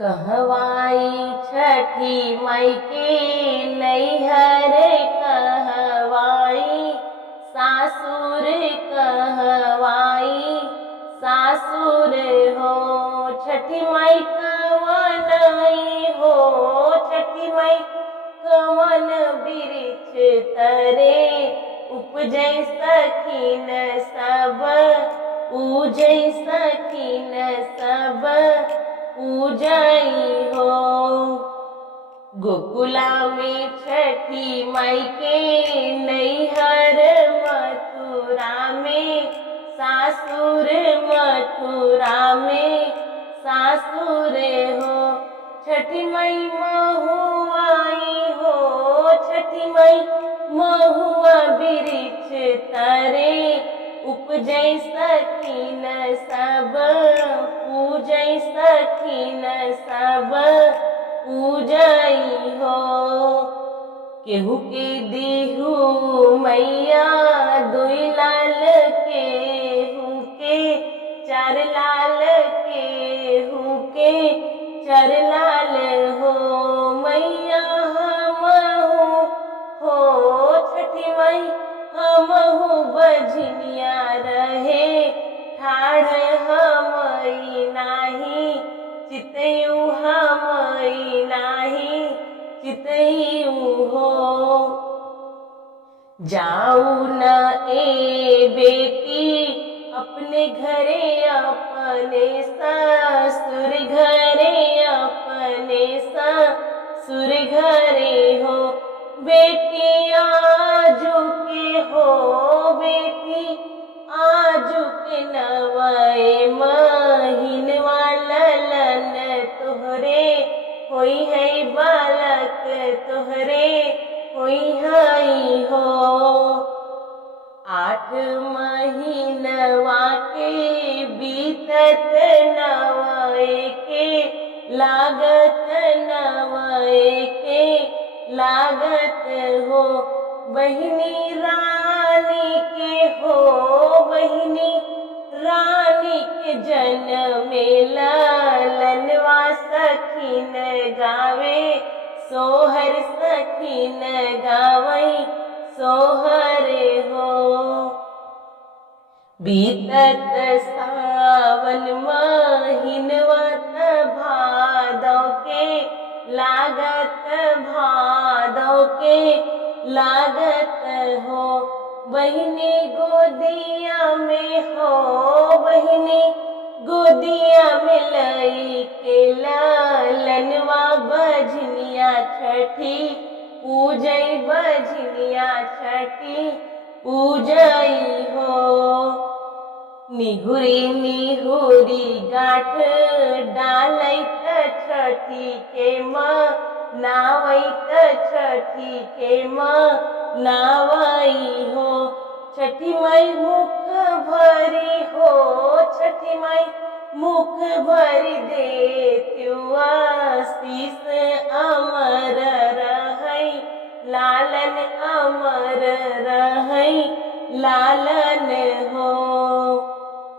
कहवाई छठी मई के नैहर कहवाई सासुर कहवाई सासुर हो। छठी मई कवनई हो छठी मई कवन बिरिछ तरे उपजै सखीन सब पूजै सखीन सब पूजई हो। गोकुला में छठी मई के नैहर मथुरा में सासुर मथुरा में सासुर हो। छठी मई महुआई हो छठी मई महुआ बिरिछ तरे उपजै सखीन सब पूजै सखीन सब पूजई हो। केहू के देहु मैया दुई लाल केहू के चार लाल केहू के चार लाल हो। मैया हमहु हो छठी मई हमहु बझनिया रहे ठाढ़ हमई नाही चितयु हमई नाही चितयु हो। जाऊ न ए बेटी अपने घरे अपने ससुर घरे अपने ससुर घरे हो। बेटी आजू के हो बेटी आजू के नवए महीनवा ललन तोहरे होई है बालक तोहरे होई हई हो। 8 महीनवा के बीतत नवए के लागत नवए के लागत हो। बहिनी रानी के हो बहिनी रानी के जन्मे ललनवा सखीन गावे सोहर सखीन गावई सोहर हो। बीतत सावन महीनवा भादौ के लागत भादौ के लागत हो। बहिनी गोदिया में हो बहिनी गोदिया में लई के ललनवा बझनिया छठी पूजई बझनिया छठी पूजई हो। निहुरी निहुरी गाठ डालैत छठी के नावैत छठी के नावई हो। छठी मई मुख भरी हो छठी मई मुख भरी देत्यु आशीष अमर रहई लालन अमर रहई लालन हो।